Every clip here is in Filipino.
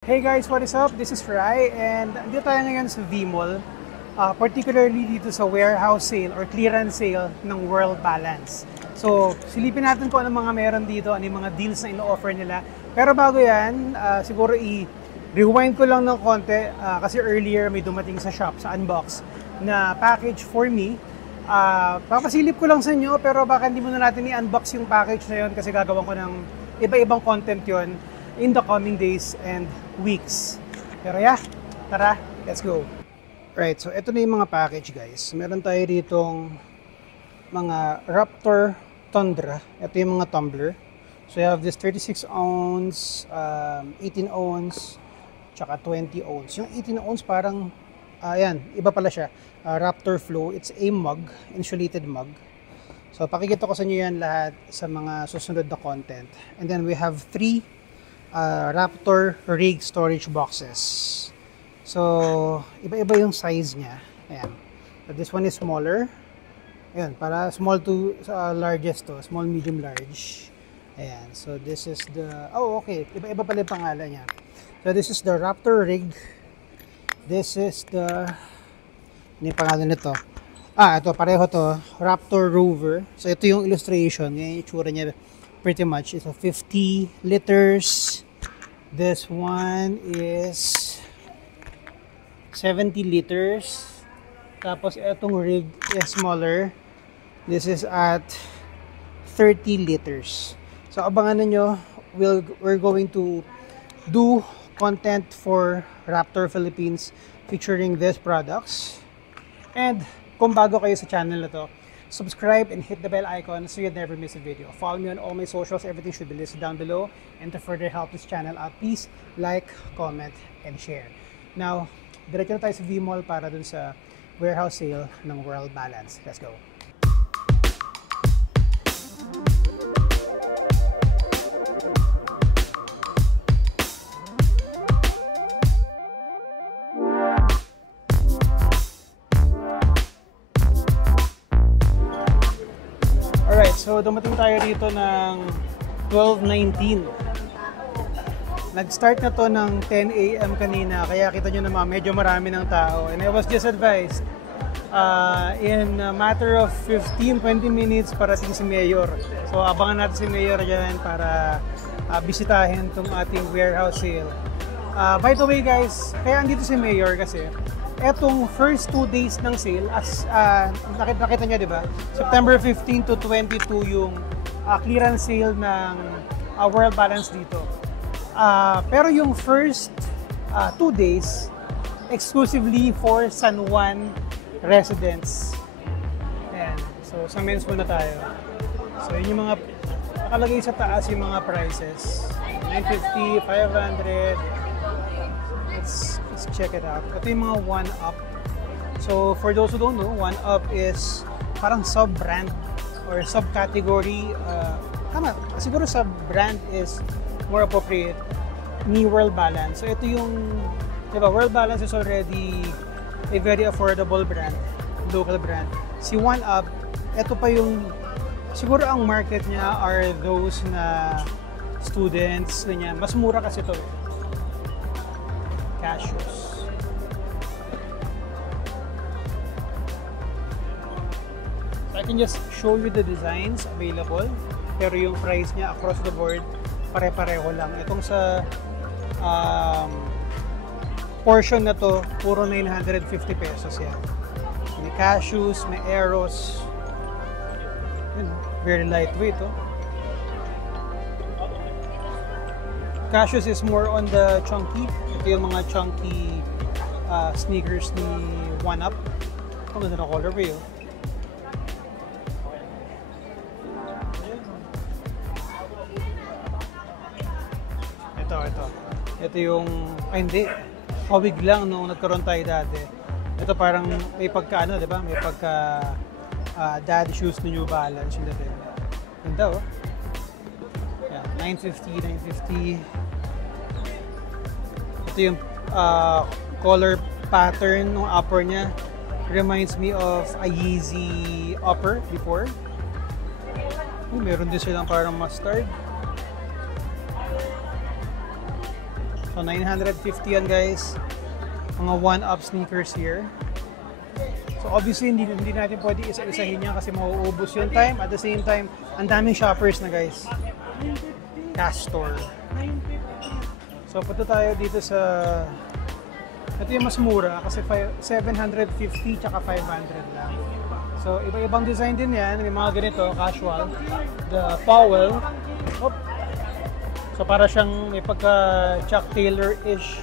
Hey guys, what is up? This is Rai and dito tayo ngayon sa V-Mall, particularly dito sa warehouse sale or clearance sale ng World Balance. So, silipin natin kung ano mga meron dito, ano yung mga deals na ino-offer nila. Pero bago yan, siguro i-rewind ko lang ng konti kasi earlier may dumating sa shop, sa unbox, na package for me. Papasilip ko lang sa inyo pero baka hindi muna natin i-unbox yung package na yun kasi gagawin ko ng iba-ibang content yon in the coming days and weeks. Pero yeah, tara, let's go. Right, so ito na yung mga package guys. Meron tayo ditong mga Raptor Tundra. Ito yung mga tumbler. So you have this 36 ounce, 18 ounce, tsaka 20 ounce. Yung 18 ounce parang, ayan, iba pala siya. Raptor Flow, it's a mug, insulated mug. So pakikita ko sa inyo yan lahat sa mga susunod na content. And then we have 3 Raptor rig storage boxes. So, iba-iba yung size niya. Ayan. So, this one is smaller. Ayan, para small to largest to. Small, medium, large. Ayan. So, this is the... Oh, okay. Iba-iba pala yung pangalan niya. So, this is the Raptor rig. This is the... Ano yung pangalan nito? Ito. Pareho to. Raptor Rover. So, ito yung illustration. Ngayon yung itsura niya. Pretty much. It's a 50 liters. This one is 70 liters. Tapos itong rig is smaller. This is at 30 liters. So abangan niyo, we're going to do content for Raptor Philippines featuring these products. And kung bago kayo sa channel na to, subscribe and hit the bell icon so you'd never miss a video. Follow me on all my socials. Everything should be listed down below. And to further help this channel out, please like, comment, and share. Now, diretso na tayo sa V-Mall para dun sa warehouse sale ng World Balance. Let's go. So, dumating tayo dito ng 12:19. Nag-start na to ng 10 AM kanina, kaya kita nyo naman medyo marami ng tao. And I was just advised, in a matter of 15-20 minutes parating si Mayor. So, abangan natin si Mayor dyan para bisitahin tong ating warehouse sale. By the way guys, kaya andito si Mayor kasi etong first 2 days ng sale, as nakita niya, di ba? September 15 to 22 yung clearance sale ng World Balance dito. Pero yung first 2 days, exclusively for San Juan residents. Ayan. So, sa men's muna tayo. So, yun yung mga nakalagay sa taas yung mga prices. 950, 500. Let's check it out. Ito yung mga 1UP. So, for those who don't know, 1UP is parang sub-brand or sub-category. Tama, siguro sub-brand is more appropriate ni World Balance. So, ito yung, diba, World Balance is already a very affordable brand, local brand. Si 1UP, ito pa yung, siguro ang market niya are those na students, ganyan. Mas mura kasi ito. Cashews. So I can just show you the designs available, pero yung price niya across the board pare-pareho lang. Itong sa portion na to, puro 950 pesos yan. May cashews, may Aeros. Very lightweight, oh. Cashews is more on the chunky. Ito yung mga chunky sneakers ni 1UP. Ang ganda na colorway, oh. Ito yung, hindi. Hawig lang nung nagkaroon tayo dati. Ito parang may pagka, ano, di ba? May pagka daddy shoes ni New Balance yung dati. Ganda, oh. Yeah, 950. Ito yung color pattern ng upper niya. Reminds me of a Yeezy upper before. Meron din silang parang mustard. So 950 yan guys. Mga one-up sneakers here. So obviously hindi natin pwede isa-isahin yan kasi mauubos yung time. At the same time, ang daming shoppers na guys. Cash store. So punta tayo dito sa... Ito yung mas mura kasi 750 tsaka 500 lang. So iba-ibang design din yan. May mga ganito, casual. The Powell. Oop. So para siyang may pagka Chuck Taylor-ish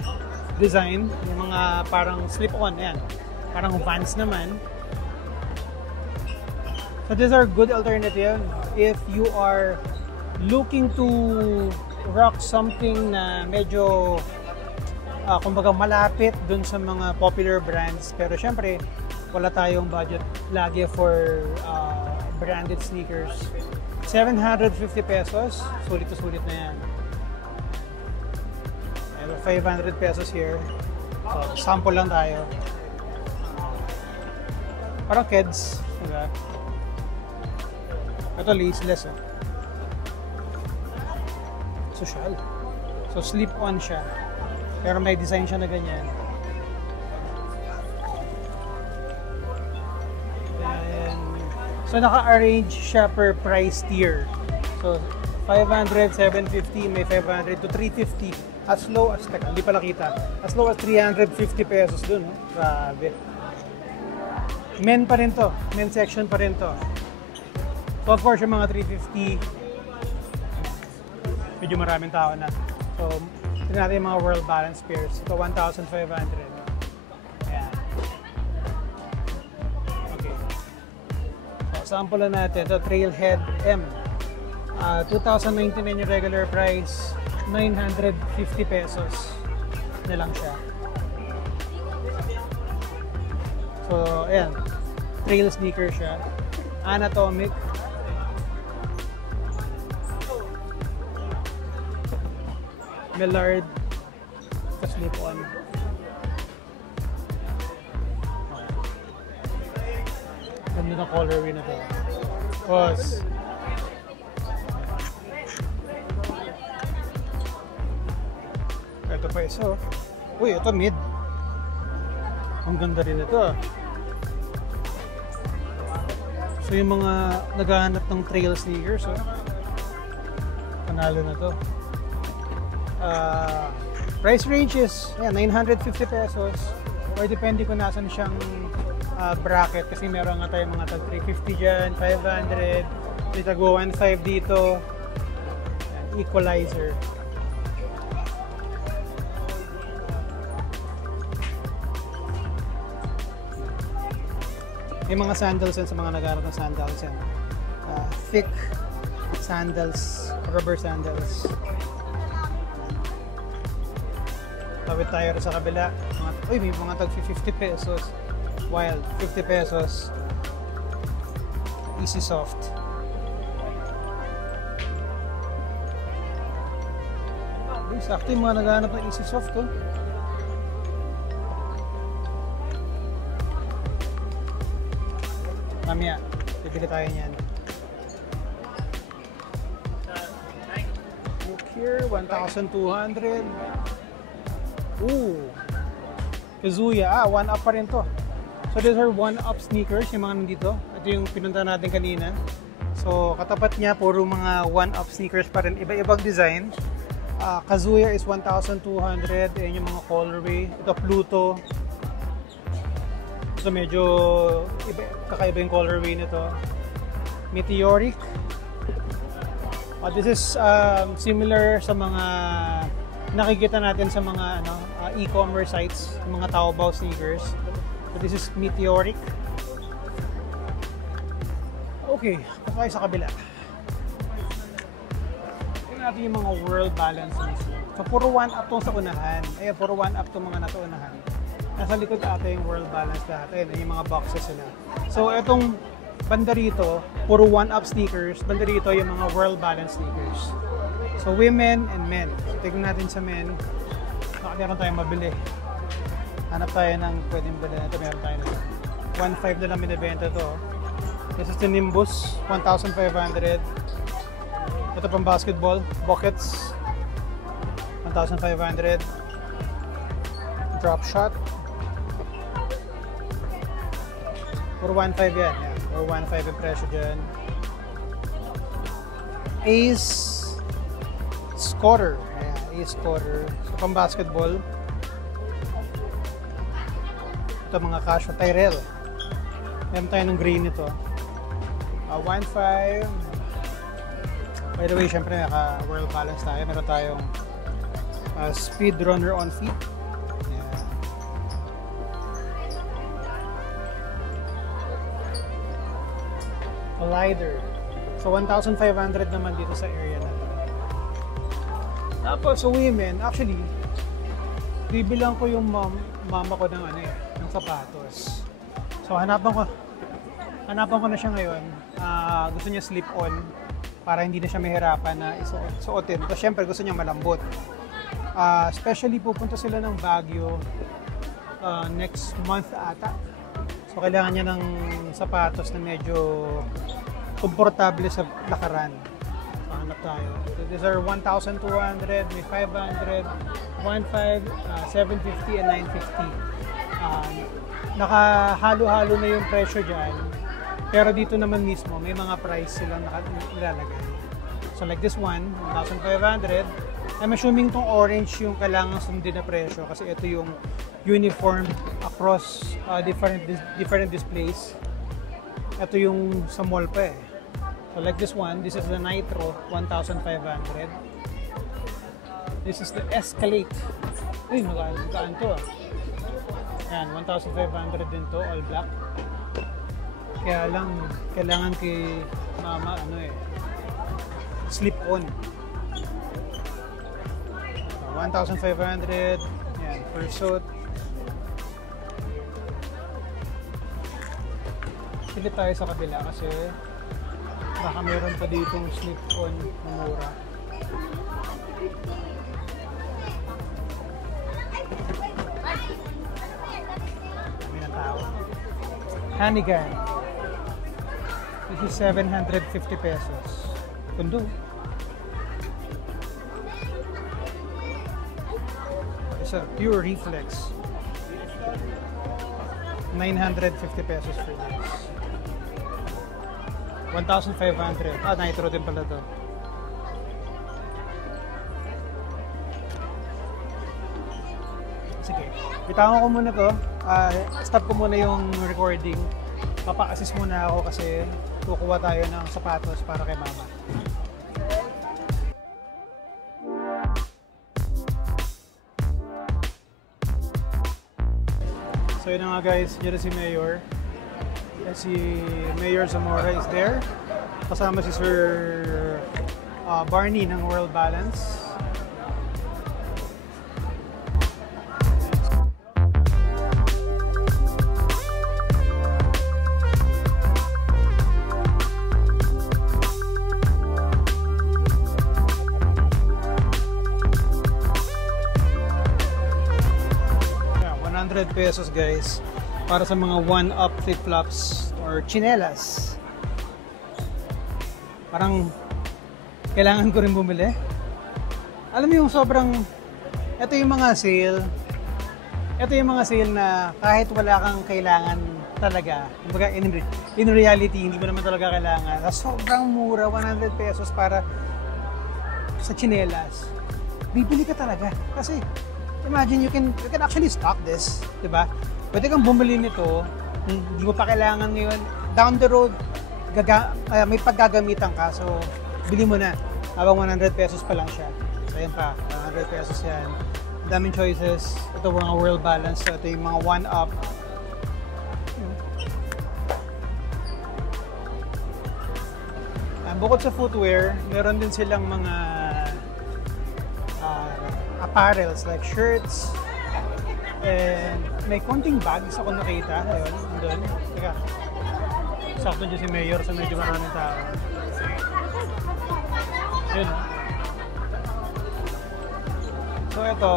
design. Yung mga parang slip-on. Yan. Parang Vans naman. So these are good alternative if you are looking to rock something na medyo kumbaga malapit dun sa mga popular brands. Pero syempre, wala tayong budget lagi for branded sneakers. 750 pesos, sulit na sulit na yan. And 500 pesos here. So, sample lang tayo. Parang Keds. Diba? Ito laceless. Oh. Social. So slip-on siya. Pero may design siya na ganyan. And, so naka-arrange siya per price tier. So 500, 750, may 500 to 350. As low as, hindi pala kita. As low as 350 pesos dun. Oh. Grabe. Men pa rin to. Men section pa rin to. So of course yung mga 350 medyo maraming tao na. So tingnan natin yung mga World Balance pairs. Ito 1,500. Ayan. Okay. So sample na natin. Ito Trailhead M. 2,099 yung regular price. 950 pesos na lang siya. So, ayan. Trail sneaker siya. Anatomic. Millard. Slip-on. Ganda na colorway na to. Tapos, ito pa isa. Uy, ito mid. Ang ganda rin ito. So yung mga naghahanap ng trail sneakers, panalo na to. Price range is 950 pesos or depende kung nasan siyang bracket kasi meron nga tayong mga tag 350 dyan, 500, may tag 1.5 dito. Equalizer. May mga sandals yan sa mga naghahanap ng sandals yan. Thick sandals, rubber sandals. Tawid tayo sa kabila. Uy, may mga tag 50 pesos. Wild, 50 pesos. Easy Soft. Uy, sakto yung mga naghahanap ng Easy Soft, oh. Mamaya, bibili tayo niyan. Look here, 1,200. Ooh. Kazuya. 1-up pa rin to. So these are 1-up sneakers, yung mga nandito. Ito yung pinunta natin kanina. So katapat niya, puro mga 1-up sneakers pa rin. Iba-ibang design. Kazuya is 1,200. Ayan yung mga colorway. Ito Pluto. So medyo kakaiba yung colorway nito. Meteoric. This is similar sa mga nakikita natin sa mga e-commerce sites, mga Taobao sneakers. So this is Meteoric. Okay, tayo sa kabila. Tingnan natin yung mga World Balance mismo. So puro 1-up tong sa unahan. Ayan, puro 1-up tong mga nasa unahan. Nasa likod ata yung World Balance lahat. Ayan, yung mga boxes sila. So, itong banda rito, puro 1-up sneakers. Banda rito yung mga World Balance sneakers. So, women and men. So, tignan natin sa men. Baka meron tayong mabili. Hanap tayo ng pwedeng bilhin. Ito meron tayo na. 1.5 na lang binibenta to. This is the Nimbus. 1,500. Ito pang basketball. Buckets. 1,500. Drop shot. For 1.5 yan. For 1.5 yung presyo dyan. Ace Scorer. Ayan, Ace Scorer. So, pang basketball. Ito mga Casio Tyrell. Meron tayo ng green nito. 1.5. By the way, syempre naka-world balance tayo. Meron tayong Speed Runner on feet. Ayan. Collider. So 1,500 naman dito sa area na to. Tapos sa women, actually, bibilang ko yung mama ko ng ng sapatos. So hanapan ko na siya ngayon. Gusto niya slip-on para hindi na siya mahirapan na isuotin. Tapos syempre gusto niya malambot. Especially pupunta sila ng Baguio next month ata. So kailangan niya ng sapatos na medyo komportable sa lakaran. Hanap tayo. So these are 1,200, may 500, 1,500, 750 and 950. Nakahalo-halo na yung presyo dyan. Pero dito naman mismo, may mga price silang nilalagay. So like this one, 1,500. I'm assuming tong orange yung kailangan sundin na presyo kasi ito yung uniform across different displays. Ito yung sa mall pa eh. So like this one, this is the Nitro, 1,500. This is the Escalate. Uy, magkaan to ah. Yan, 1,500 din to, all black. Kaya lang, kailangan kay mama, slip-on. 1,500. Yan, Pursuit. Pilit tayo sa kabila kasi baka meron pa ditong slip-on na mura. Dami ng tao. Hanigan. This is 750 pesos. Kundo. It's a pure reflex. 950 pesos for this. 1,500. Nitro din pala to. Sige. Bitawan ko muna to. Stop ko muna yung recording. Papa-assist muna ako kasi kukuha tayo ng sapatos para kay mama. So yun na nga guys, dito si Mayor. Si Mayor Zamora is there. Kasama si Sir Barney ng World Balance. Pesos guys para sa mga one-up flip-flops or chinelas. Parang kailangan ko rin bumili. Alam mo yung sobrang ito yung mga sale na kahit wala kang kailangan talaga, kumbaga in reality hindi mo naman talaga kailangan, sobrang mura, 100 pesos para sa chinelas. Bibili ka talaga kasi imagine you can actually stock this, 'di ba? Pwede kang bumili nito, hindi mo pa kailangan ngayon. Down the road, may paggagamitan ka. So, bili mo na. Habang 100 pesos pa lang siya. So, ayan pa, 100 pesos yan. Daming choices. Ito mga World Balance. So, ito yung mga one-up. Bukod sa footwear, meron din silang mga apparels like shirts, and may konting bags ako nakita. Ayun, doon. Teka, sakto dyan si Mayor sa medyo maraming tao. Yun. So ito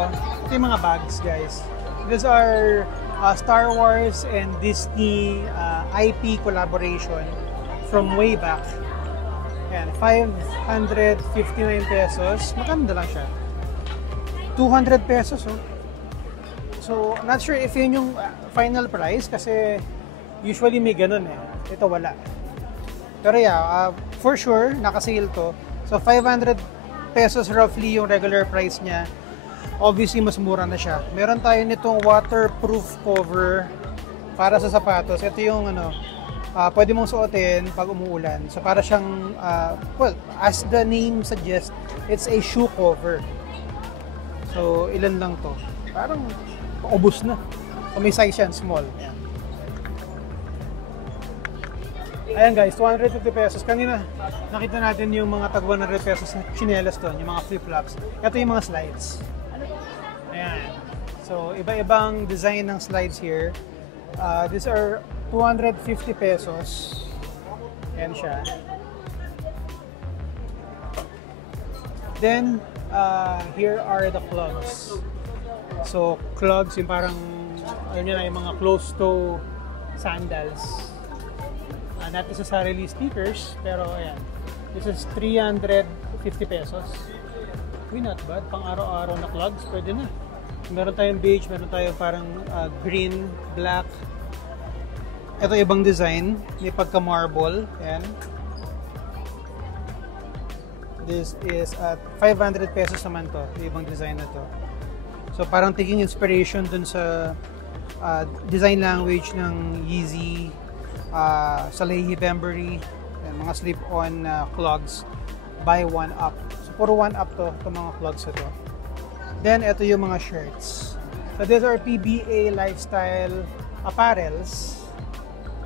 yung mga bags guys. These are Star Wars and Disney IP collaboration from way back. Ayan, 559 pesos. Maganda lang siya. 200 pesos oh. So So, not sure if yun yung final price kasi usually may ganun eh. Ito wala. Pero yeah, for sure, naka-sale to. So, 500 pesos roughly yung regular price niya. Obviously, mas mura na siya. Meron tayo nitong waterproof cover para sa sapatos. Ito yung pwede mong suotin pag umuulan. So, para siyang, well, as the name suggests, it's a shoe cover. So, ilan lang to? Parang paubos na. So, may size yan, small. Ayan. Ayan guys, 250 pesos. Kanina, nakita natin yung mga tag 100 pesos na chinelas doon, yung mga flip-flops. Ito yung mga slides. Ayan. So, iba-ibang design ng slides here. These are 250 pesos. Ayan siya. Then, here are the clogs. So, clogs, yung parang, ano yun na, yung mga closed-toe sandals. Not necessarily sneakers, pero ayan. This is 350 pesos. Uy, not bad. Pang araw-araw na clogs, pwede na. Meron tayong beige, meron tayong parang green, black. Ito ibang design, may pagka-marble. Ayan. This is at 500 pesos naman to, yung ibang design na to. So parang taking inspiration dun sa design language ng Yeezy, Salehi Bembury, and mga slip-on clogs, buy one up. So puro one up to, itong mga clogs ito. Then ito yung mga shirts. So these are PBA lifestyle apparels.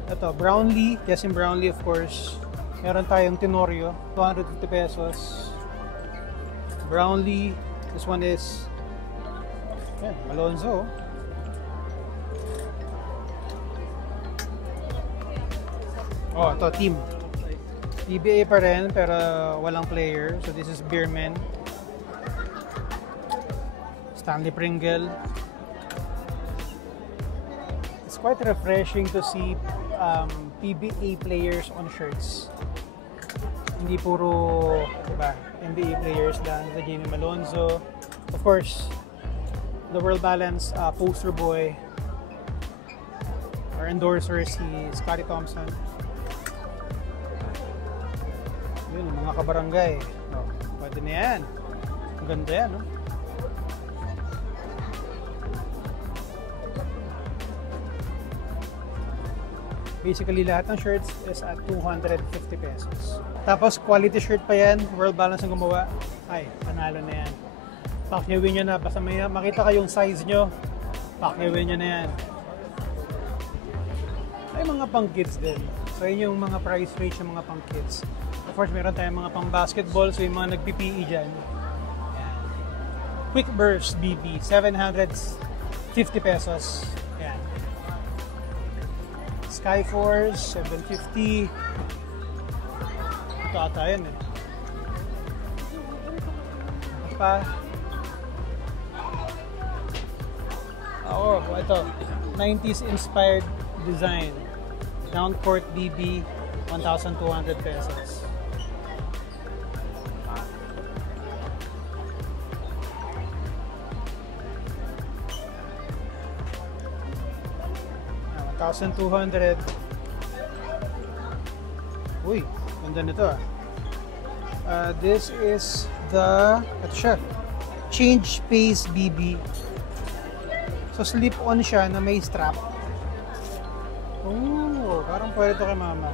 Ito, Brownlee, Jessim Brownlee of course. Meron tayong Tenorio, 250 pesos. Brownlee, this one is Malonzo. Oh, ito, team. PBA pa rin, pero walang player. So, this is Beerman. Stanley Pringle. It's quite refreshing to see PBA players on shirts. Hindi puro, diba, NBA players lang. The Jamie Malonzo. Of course, the World Balance poster boy. Our endorser, si Scotty Thompson. Yun, mga kabarangay. Oh, pwede na yan. Ang ganda yan, no? Basically, lahat ng shirts is at 250 pesos. Tapos, quality shirt pa yan. World Balance ang gumawa. Ay, panalo na yan. Pakyawin nyo na. Basta may makita kayong size nyo, pakyawin nyo na yan. Ay, mga pang kids din. So, yun yung mga price range ng mga pang kids. Of course, meron tayong mga pang basketball. So, yung mga nag-PPE dyan. Ayan. Quick Burst BB, 750 pesos. Ayan. Skyforce, 750. Ito ata yun eh. Ito pa. Oo, ito. 90s inspired design. Downcourt BB, 1,200 pesos. 1,200. Uy, ganda nito ah. This is the, ito siya, Change Pace BB. So slip-on siya na may strap. Oh, parang pwede ito kay mama.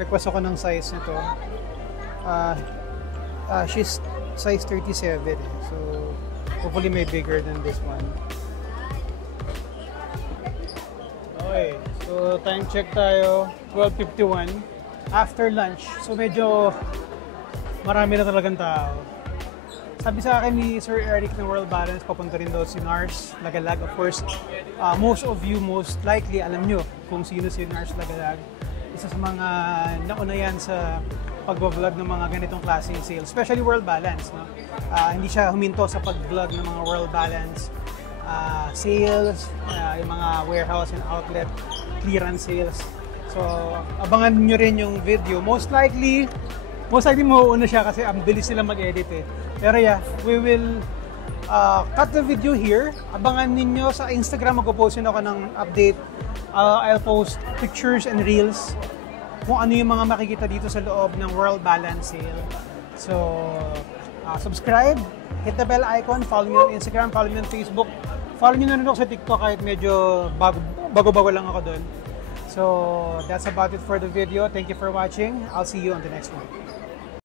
Request ako ng size nito. She's size 37 eh. So hopefully may bigger than this one. Okay, so time check tayo, 12:51 after lunch. So medyo marami na talagang tao. Sabi sa akin ni Sir Eric ng World Balance, papunta rin daw si Nars Lagalag. Of course, most of you most likely alam nyo kung sino si Nars Lagalag. Isa sa mga nauna yan sa pag-vlog ng mga ganitong klaseng sales, especially World Balance. No? Hindi siya huminto sa pag-vlog ng mga World Balance sales, yung mga warehouse and outlet clearance sales. So, abangan nyo rin yung video. Most likely mauuna siya kasi ang bilis sila mag-edit eh. Pero yeah, we will cut the video here. Abangan ninyo sa Instagram, magpo-post ako ng update. I'll post pictures and reels kung ano yung mga makikita dito sa loob ng World Balance Sale. So, subscribe, hit the bell icon, follow me on Instagram, follow me on Facebook, follow me na rin ako sa TikTok kahit medyo bago-bago lang ako doon. So, that's about it for the video. Thank you for watching. I'll see you on the next one.